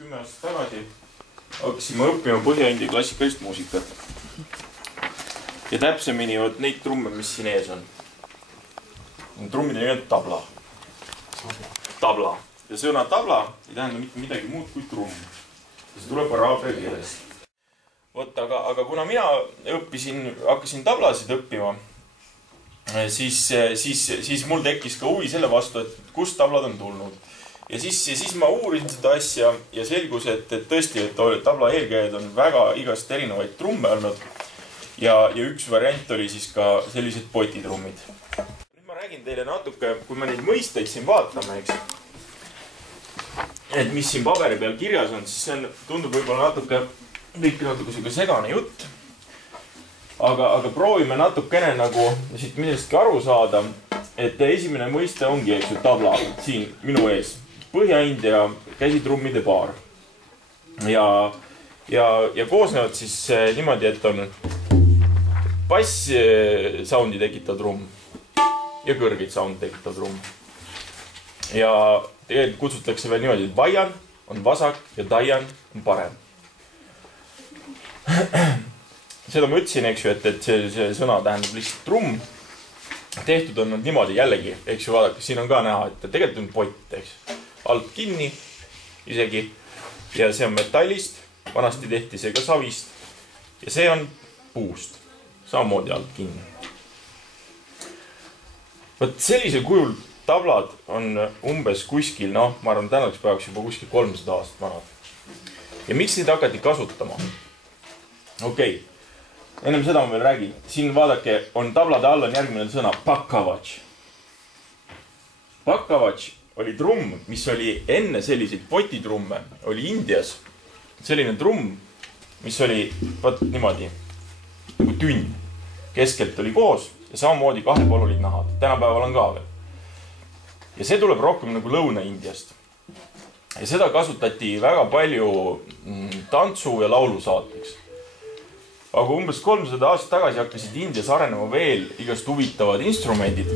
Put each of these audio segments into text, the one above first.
10 aastat tagasi hakkasime õppima Põhja-India klassikalist muusikat. Ja täpsemini neid trumme, mis siin ees on. Trummide nimi on tabla. Tabla. Ja sõna tabla ei tähenda mitte midagi muud kui trumm. See tuleb araabia keeles. Aga kuna mina hakkasin tablasid õppima, siis mul tekkis ka huvi selle vastu, et kust tablad on tulnud. Ja siis ma uurisin seda asja ja selgus, et tõesti, et tabla eelkäijad on väga igast erinevaid trumme olnud. Ja üks variant oli siis ka sellised potitrummid. Nüüd ma räägin teile natuke, kui me neid mõisteid siin vaatame, eks. Et mis siin paberi peal kirjas on, siis see tundub võib-olla natuke segane jutt. Aga proovime natukene nagu siit millestki aru saada, et esimene mõiste ongi, eks ju, tabla siin minu ees. Põhja-India käsitrummide paar. Ja koosnevad siis niimoodi, et on bass soundi tekitav trumm ja kõrgeid sound tekitav trumm. Ja tegelikult kutsutakse veel niimoodi, et vajan on vasak ja dajan on parem. Seda ma ütlesin, eks ju, et see sõna tähendab lihtsalt trumm. Tehtud on nad niimoodi jällegi, eks ju, vaadake, siin on ka näha, et tegelikult on pott, eks. Alt kinni isegi. Ja see on metallist. Vanasti tehti see ka savist. Ja see on puust. Samamoodi alt kinni. Võt sellisel kujul tablad on umbes kuskil, ma arvan, tänaks päevaks juba kuskil 300 aastat vanad. Ja miks neid hakati kasutama? Okei. Ennem seda ma veel räägin. Siin vaadake, tablade all on järgmine sõna pakkavatš. Pakkavatš oli trumm, mis oli enne selliseid potitrumme, oli Indias selline trumm, mis oli niimoodi nagu tünn. Keskelt oli koos ja samamoodi kahe pool olid nahad. Tänapäeval on ka veel. Ja see tuleb rohkem nagu Lõuna-Indiast. Ja seda kasutati väga palju tantsu ja laulu saateks. Aga umbes 300 aastat tagasi hakkasid Indias arenema veel igast huvitavad instrumendid,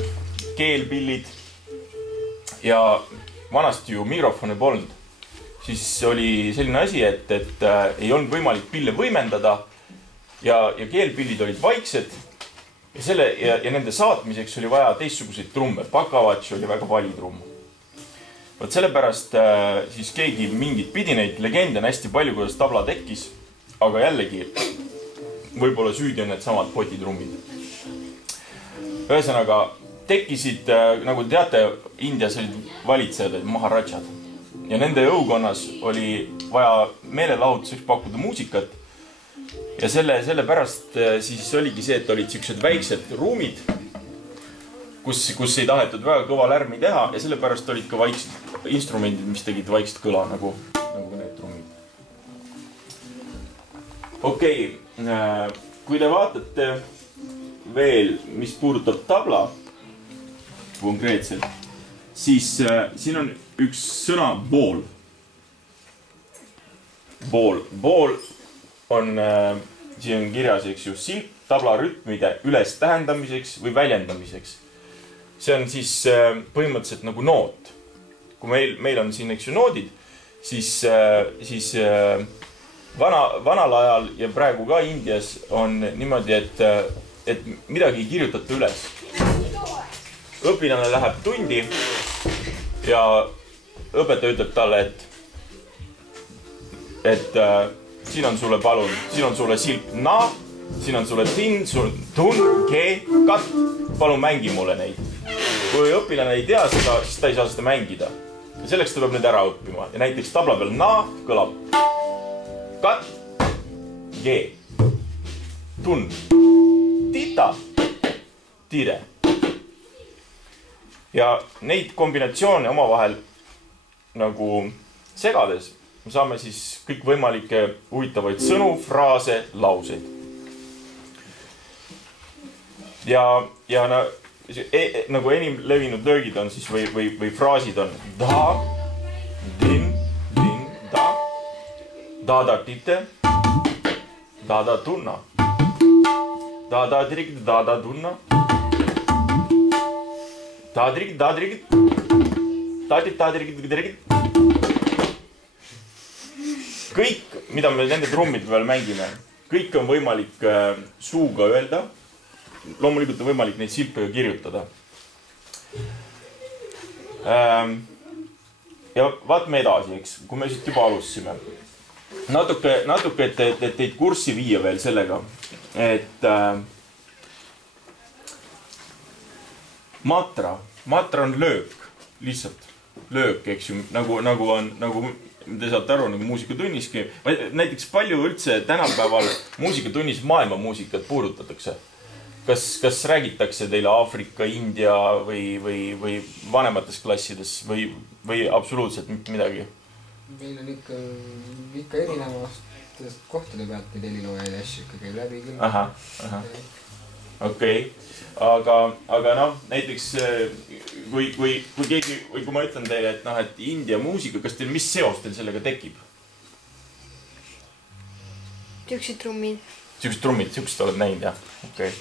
keelpillid ja vanasti ju mikrofone polnud. Siis oli selline asi, et ei olnud võimalik pille võimendada ja keelpillid olid vaiksed ja nende saatmiseks oli vaja teistsuguseid trumme. Pakavatš oli väga vali trumm. Võt sellepärast siis keegi mingit pidi neid legende on hästi palju, kuidas tabla tekkis, aga jällegi võib-olla süüdi on need samad potitrummid. Ühesõnaga, tekkisid, nagu teate, Indias olid valitsejad, maharajad. Ja nende õukonnas oli vaja meelelahutuseks pakkuda muusikat. Ja sellepärast siis oligi see, et olid siuksed väiksed ruumid, kus ei tahetud väga kõva lärmi teha ja sellepärast olid ka vaiksed instrumendid, mis tegid vaikset kõla, nagu need trummid. Okei, kui te vaatate veel, mis puudutab tabla konkreetselt, siis siin on üks sõna bool. Bool on, siin on kirjas, eks ju, silp tabla rütmide üles tähendamiseks või väljendamiseks. See on siis põhimõtteliselt nagu noot. Kui meil on siin, eks ju, noodid, siis vanal ajal ja praegu ka Indias on niimoodi, et midagi ei kirjutata üles. Õpilane läheb tundi ja õpetaja ütleb talle, et siin on sulle palun, siin on sulle silp na, siin on sulle tin, tun, ke, kat, palun mängi mulle neid. Kui õpilane ei tea seda, siis ta ei saa seda mängida. Ja selleks tuleb need ära õppima. Ja näiteks tabla peal na kõlab kat, ge, tun, tita, tire. Ja neid kombinatsioone omavahel nagu segades me saame siis kõik võimalikke huvitavaid sõnu, fraase, lauseid. Ja nagu enim levinud löögid on siis või fraasid on da, din, da, da, tite, da, tunna, da, trik, da, tunna, da, trik, kõik, mida me nende trummide peal mängime, kõik on võimalik suuga öelda. Loomulikult on võimalik neid silpe kirjutada. Ja vaatame edasi, eks, kui me siit juba alustasime. Natuke, et teid kurssi viia veel sellega, et matra on löök, lihtsalt löök, eks ju, nagu te saate aru, nagu muusikatunniski. Näiteks palju üldse tänapäeval muusikatunnis maailma muusikat puudutatakse. Kas räägitakse teile Aafrika, India või vanemates klassides või absoluutselt midagi? Meil on ikka erinevastest kohtade pealt neid heliloojaid ja asju ikka käib läbi küll. Aha. Okei. Aga noh, näiteks kui keegi, või kui ma ütlen teile, et India muusika, kas teil, mis seos teil sellega tekib? Siuksed trummid. Siuksed oled näinud, jah? Okei.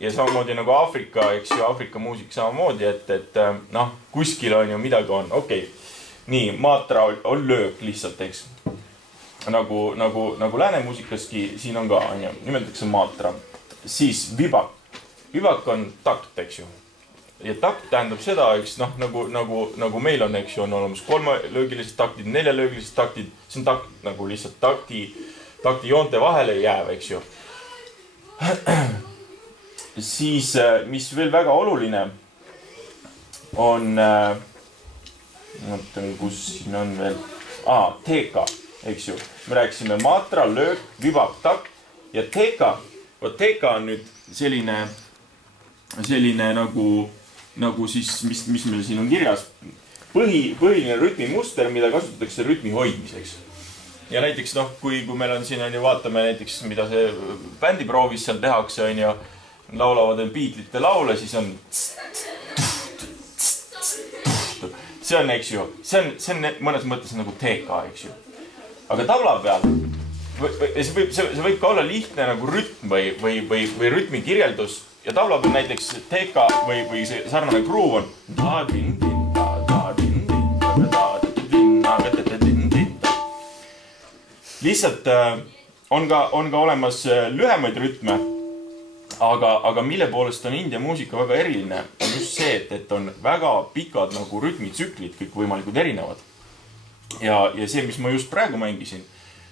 Ja samamoodi nagu Aafrika, eks ju, Aafrika muusik samamoodi, et noh, kuskil on ju midagi on. Okei. Nii, matra on löök lihtsalt, eks. Nagu lääne muusikaski, siin on ka, nimetatakse matra. Siis vibak. Vibak on takt, eks ju. Ja takt tähendab seda, eks, noh, nagu meil on, eks ju, on olemas 3-löögilised taktid, 4-löögilised taktid. See on takt, nagu lihtsalt takti joonte vahele jääv, eks ju. Siis, mis veel väga oluline on, kus siin on veel, teeka, eks ju. Me rääkisime matra, löök, vibak, takt ja teeka. Teeka on nüüd selline nagu siis, mis meil siin on kirjas, põhiline rütmimuster, mida kasutatakse rütmi hoidmiseks. Ja näiteks, noh, kui meil on siin, vaatame näiteks, mida see bändiproovis seal tehakse, laulavad Beatlesite laule, siis on see on, eks ju, see on mõnes mõttes nagu teeka, eks ju. Aga tabla peal, see võib ka olla lihtne nagu rütm või rütmi kirjeldus ja tabla peal näiteks teeka või see sarnane groove on lihtsalt on ka olemas lühemaid rütme, aga mille poolest on India muusika väga eriline, on just see, et on väga pikad nagu rütmitsüklid, kõik võimalikud erinevad. Ja see, mis ma just praegu mängisin,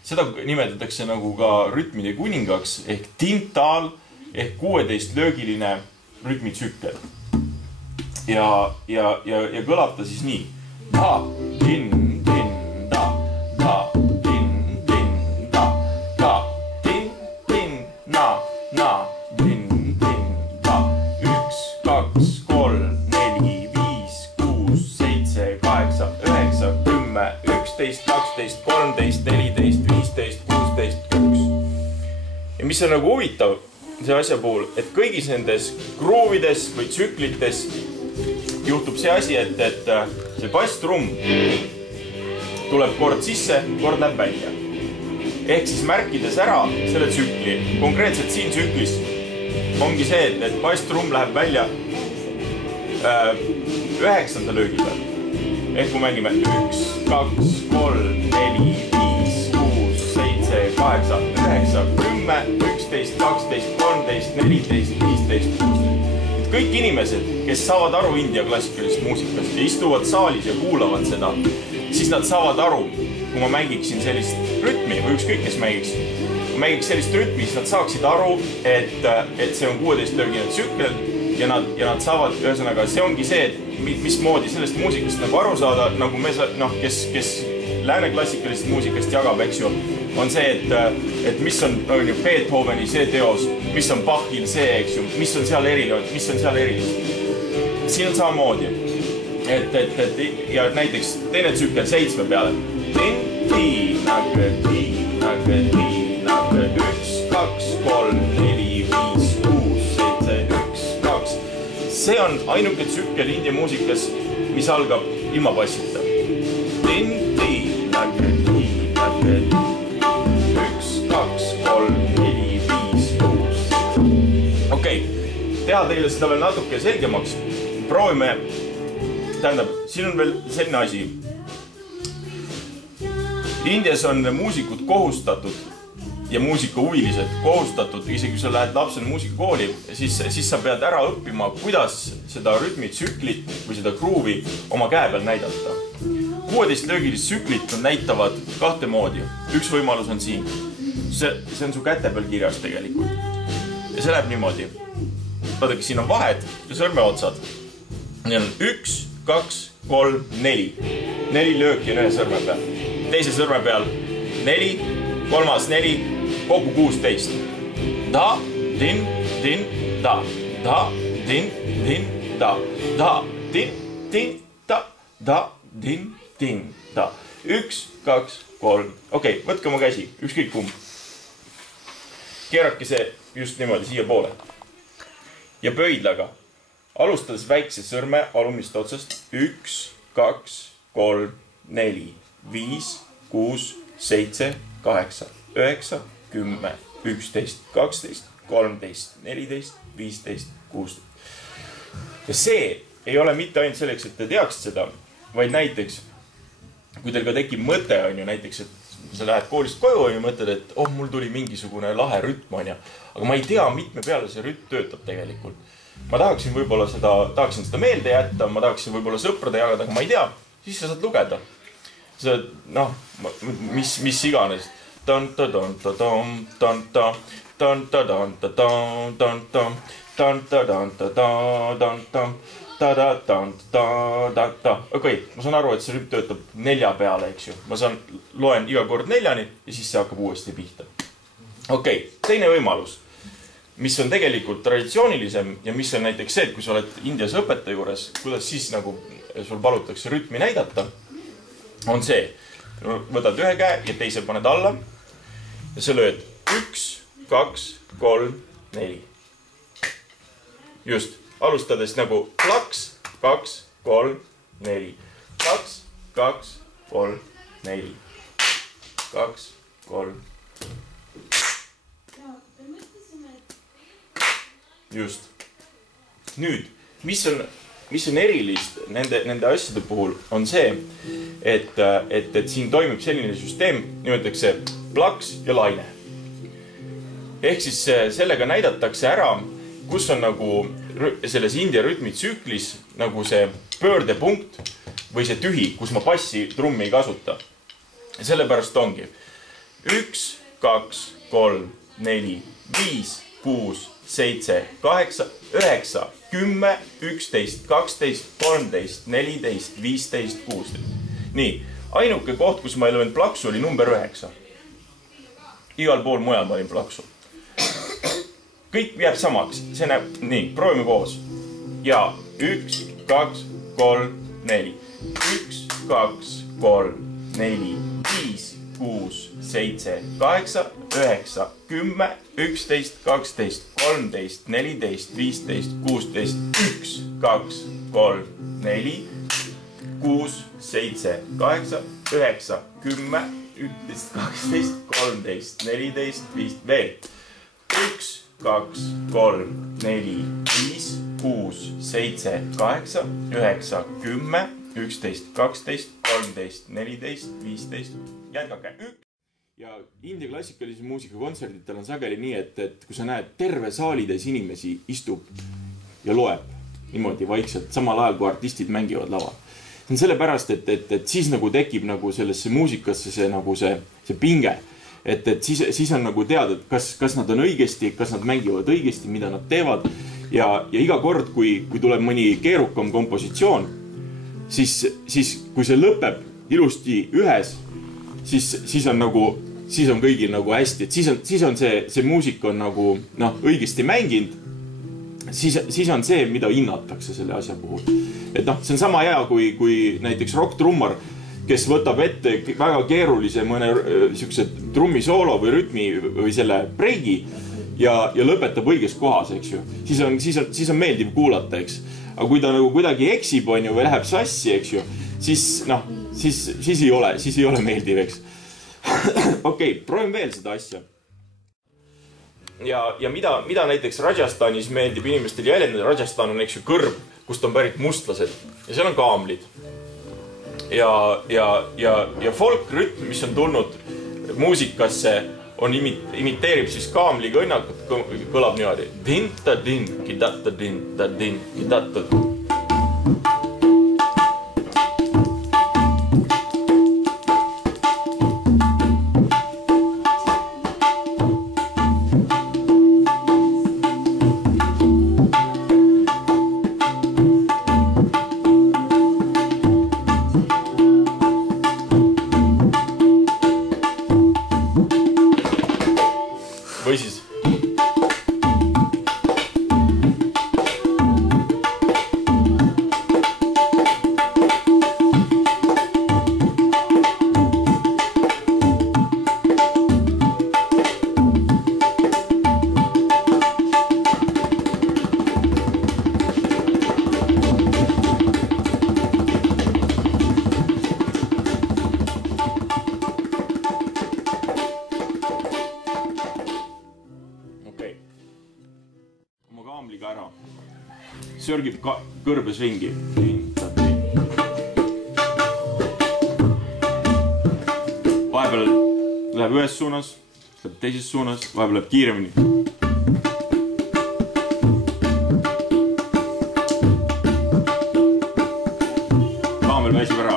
seda nimetatakse nagu ka rütmide kuningaks ehk tintal ehk 16-löögiline rütmitsükkel. Ja kõlab ta siis nii. Da, din, da, da. Ja mis on nagu huvitav see asja puhul, et kõigis nendes groovides või tsüklites juhtub see asi, et see basstrumm tuleb kord sisse, kord läheb välja. Ehk siis märkides ära selle tsükli. Konkreetselt siin tsüklis ongi see, et basstrumm läheb välja 9. löögi peal. Ehk kui mängime 1, 2, 3, 4, 5, 6, 7, 8, 9, 10, 11, 12, 13, 14, 15, 16. Kõik inimesed, kes saavad aru India klassikalisest muusikast ja istuvad saalis ja kuulavad seda, siis nad saavad aru, kui ma mängiksin sellist rütmi või ükskõik, kes mängiks sellist rütmi, siis nad saaksid aru, et see on 16-löögine tsükkel ja nad saavad, ühesõnaga, see ongi see, et mismoodi sellest muusikast nagu aru saada, nagu me, noh, kes lääne klassikalisest muusikast jagab, eks ju, on see, et mis on Beethoveni see teos, mis on Bachil see, eks ju, mis on seal erilist. Siin on samamoodi, ja näiteks teine tsükkel 7 peale. 1, 2, 3, 4, 5, 6, 7, 1, 2. See on ainuke tsükkel India muusikas, mis algab ilma bassita. 1, 2, 3, 4, 5, 6, 7. Okei, teha teile seda veel natuke selgemaks. Proovime, tähendab, siin on veel selline asi. Indias on muusikud kohustatud ja muusikahuvilised kohustatud, isegi kui sa lähed lapsena muusikakooli, siis sa pead ära õppima, kuidas seda rütmitsüklit või seda gruuvi oma käe peal näidata. 16-löögilist tsüklit näitavad kahte moodi. Üks võimalus on siin. See on su käte peal kirjas tegelikult. Ja see läheb niimoodi. Vaadake, siin on vahed ja sõrmeotsad. Nii on 1, 2, 3, 4. 4 lööki on ühe sõrme peal. Teise sõrme peal 4, kolmas 4, kogu 16. Da, din, din, da. Da, din, din, da. Da, din, din, da. Da, din, din, da. 1, 2, 3. Okei, võtke oma käsi, ükskõik kumb. Keerake see just niimoodi siia poole. Ja pöidlaga, alustades väikse sõrme alumist otsast 1, 2, 3, 4, 5, 6, 7, 8, 9, 10, 11, 12, 13, 14, 15, 16. Ja see ei ole mitte ainult selleks, et te teaksid seda, vaid näiteks, kui teil ka tekib mõte, on ju näiteks, et sa lähed koolist koju ja mõtled, et mul tuli mingisugune lahe rütm, on ju. Aga ma ei tea, mitme peale see rütm töötab tegelikult. Ma tahaksin võib-olla seda meelde jätta, ma tahaksin võib-olla sõprade jagada, aga ma ei tea, siis sa saad lugeda. See, noh, mis iganes. Okei, ma saan aru, et see rütm töötab 4 peale, eks ju. Ma loen iga kord 4-ni ja siis see hakkab uuesti pihta. Okei, teine võimalus, mis on tegelikult traditsioonilisem ja mis on näiteks see, et kui sa oled Indias õpetaja juures, kuidas siis nagu sul palutakse rütmi näidata, on see. Võtad ühe käe ja teise paned alla ja sa lööd 1, 2, 3, 4. Just, alustades nagu plaks, 2, 3, 4. 2, 2, 3, 4. 2, 3. Just. Nüüd, mis on erilist nende asjade puhul, on see, et siin toimib selline süsteem, nimetatakse plaks ja laine. Ehk siis sellega näidatakse ära, kus on nagu selles India rütmitsüklis nagu see pöördepunkt või see tühi, kus ma bassi trummi ei kasuta. Ja sellepärast ongi 1, 2, 3, 4, 5, 6, 7, 8, 9, 10, 11, 12, 13, 14, 15, 16. Nii, ainuke koht, kus ma ei löönud plaksu, oli number 9. Igal pool mujal ma olin plaksu. Kõik jääb samaks. See näeb, nii, proovime koos. Ja 1, 2, 3, 4. 1, 2, 3, 4, 5, 6, 7, 8, 9, 10, 11, 12, 13, 14, 15, 16, 1, 2, 3, 4, 6, 7, 8, 9, 10, 11, 12, 13, 14, 15, veel. 1, 2, 3, 4, 5, 6, 7, 8, 9, 10, 11, 12, 13, 14, 15, jätkake. Ja India klassikalise muusika kontserditel on sageli nii, et kui sa näed terve saalides inimesi istub ja loeb niimoodi vaikselt, samal ajal kui artistid mängivad laval. See on sellepärast, et siis nagu tekib nagu sellesse muusikasse see pinge. Et siis on nagu teada, kas nad on õigesti, kas nad mängivad õigesti, mida nad teevad. Ja iga kord, kui tuleb mõni keerukam kompositsioon, siis kui see lõpeb ilusti ühes, siis on kõigil nagu hästi, et siis on see muusik on nagu õigesti mänginud, siis on see, mida hinnatakse selle asja puhul. Et see on sama hea, kui näiteks rock-trummar, kes võtab ette väga keerulise mõne trummisoolo või rütmi või selle breigi ja lõpetab õiges kohas, eks ju. Siis on meeldiv kuulata, eks. Aga kui ta nagu kuidagi eksib, on ju, või läheb sassi, eks ju, siis ei ole meeldiv, eks. Okei, proovime veel seda asja. Ja mida näiteks Rajasthanis meeldib inimestel jälendada, Rajasthan on, eks ju, kõrb, kust on pärit mustlased. Ja seal on kaamlid. ja folkrütm, mis on tulnud muusikasse, imiteerib siis kaamliga õnnakut, kõlab niimoodi. Din-ta-din, kidata-din, ta-din, kidata-din. Või siis kaamliga ära. Sörgib kõrbes ringi. Vahepeal läheb ühes suunas, läheb teises suunas, vahepeal läheb kiiremini. Kaamel väisib ära.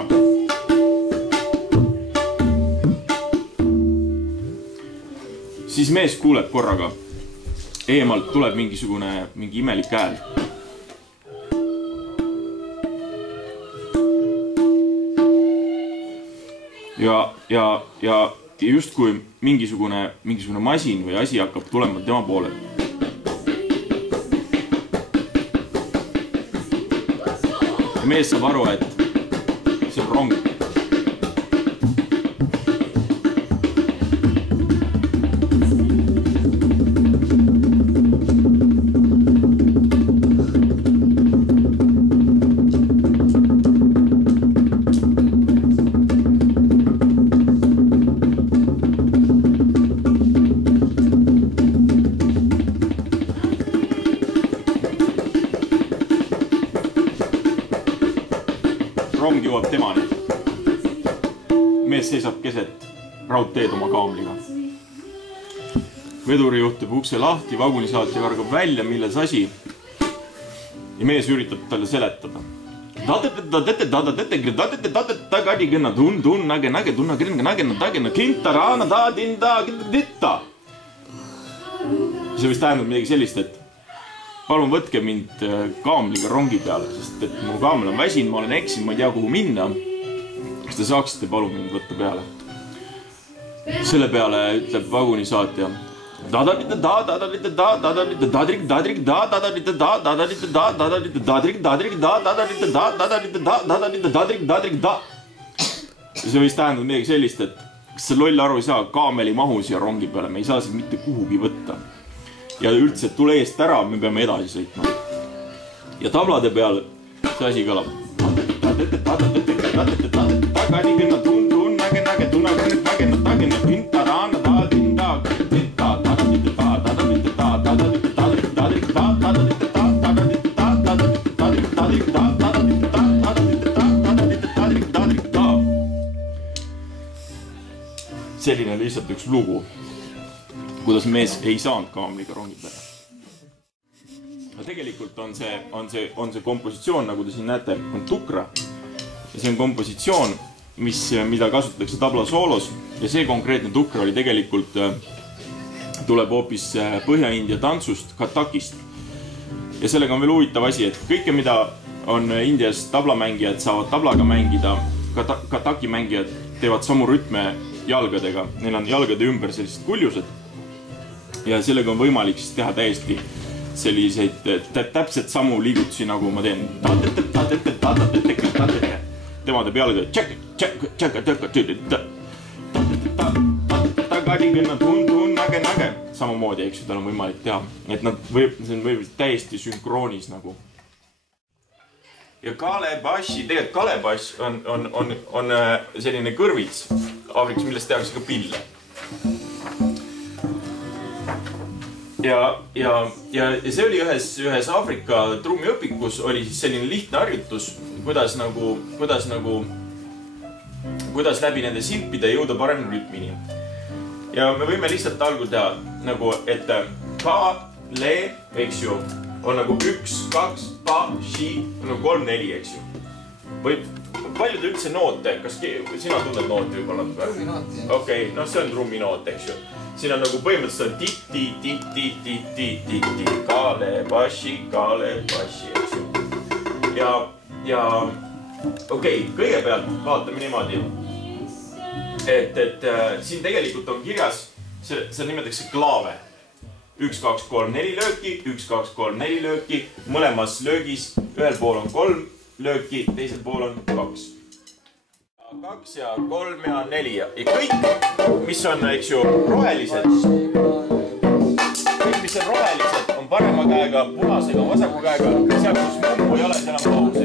Siis mees kuuleb korraga. Eemalt tuleb mingi imelik hääl. Ja just kui mingisugune masin või asi hakkab tulema tema poole. Ja mees saab aru, et see on rong. Rong jõuab temani. Mees seisab keset raudteed oma kaamliga. Vedurijuht teeb ukse lahti, vagunisaatja kargab välja, milles asi. Ja mees üritab talle seletada. See vist tähendab midagi sellist, et palun võtke mind kaamliga rongi peale, sest et mu kaamel on väsin, ma olen eksin, ma ei tea kuhu minna. Kas te saaksite palun mind võtta peale? Selle peale ütleb vagunisaatja. See vist tähendab midagi sellist, et kas see loll aru ei saa, kaamel ei mahu siia rongi peale, me ei saa siin mitte kuhugi võtta. Ja üldse tule eest ära, me peame edasi sõitma. Ja tablade peal see asi kõlab. Selline lihtsalt üks lugu, kuidas mees ei saanud kaamliga rongi peale. Tegelikult on see kompositsioon, nagu te siin näete, on tukra. Ja see on kompositsioon, mida kasutatakse tabla soolos. Ja see konkreetne tukra oli tegelikult, tuleb hoopis Põhja-India tantsust, katakist. Ja sellega on veel huvitav asi, et kõike, mida on Indias tablamängijad, saavad tablaga mängida, kataki mängijad teevad samu rütme jalgadega. Neil on jalgade ümber sellised kuljused. Ja sellega on võimalik siis teha täiesti selliseid täpselt samu liigutusi, nagu ma teen. Tema teeb jalga. Samamoodi, eks ju, tal on võimalik teha. Et see võib täiesti sünkroonis nagu. Ja kalebassi, tegelikult kalebass on selline kõrvits Aafrikas, millest tehakse ka pille. Ja see oli ühes Aafrika trummiõpikus oli siis selline lihtne harjutus, kuidas nagu kuidas läbi nende silpide jõuda parem rütmini. ja me võime lihtsalt algul teha nagu, et ka, le, eks ju, on nagu 1, 2, pa, shi, on nagu 3, 4, eks ju. või palju te üldse noote, kas sina tunned nooti võib-olla natuke? Trumminooti. Okei, noh, see on trumminoot, eks ju. Siin on nagu põhimõtteliselt ti-ti-ti-ti-ti-ti-ti-ti, kaale, bashi, eks ju. ja okei, kõigepealt vaatame niimoodi, et siin tegelikult on kirjas, see nimetatakse klaave. 1, 2, 3, 4 lööki, 1, 2, 3, 4 lööki, mõlemas löögis, ühel pool on 3 lööki, teisel pool on 2. 2 ja 3 ja 4 ja kõik, mis on, eks ju, rohelised, kõik, mis on rohelised, on parema käega, punasega, vasaku käega, seal, kus mummu ei ole, seal on paus.